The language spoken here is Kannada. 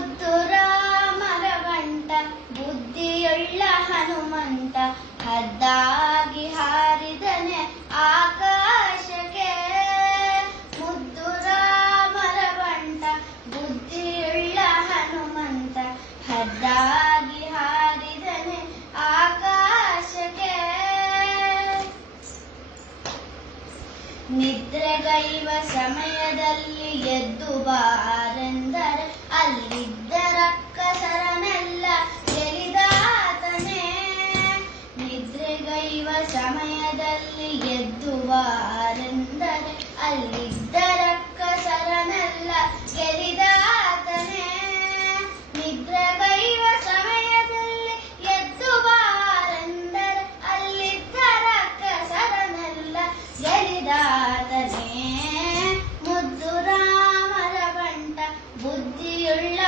ಮುದ್ದು ರಾಮರ ಗಂಟ ಬುದ್ಧಿಯುಳ್ಳ ಹನುಮಂತ, ಹದ್ದಾಗಿ ಹಾರಿದನೆ ಆಕಾಶಕ್ಕೆ. ಮುದ್ದು ರಾಮರ ಗಂಟ ಬುದ್ಧಿಯುಳ್ಳ ಹನುಮಂತ, ಹದ್ದಾಗಿ ಹಾರಿದನೆ ಆಕಾಶಕ್ಕೆ. ನಿದ್ರೆಗೈವ ಸಮಯದಲ್ಲಿ ದೈವ ಸಮಯದಲ್ಲಿ ಗೆದ್ದುವ ಆರೆಂದರೆ ಅಲ್ಲಿದ್ದ ರಕ್ಕಸರನೆಲ್ಲ ಗೆದಿದಾತನೇ ನಿದ್ರೆ ಕೈವ ಸಮಯದಲ್ಲಿ ಗೆದ್ದುವ ಆರೆಂದರೆ ಅಲ್ಲಿದ್ದ ರಕ್ಕಸರನೆಲ್ಲ ಗೆದಿದಾತನೇ ಮುದ್ದು ರಾಮರ ಬಂಟ, ಬುದ್ಧಿಯುಳ್ಳ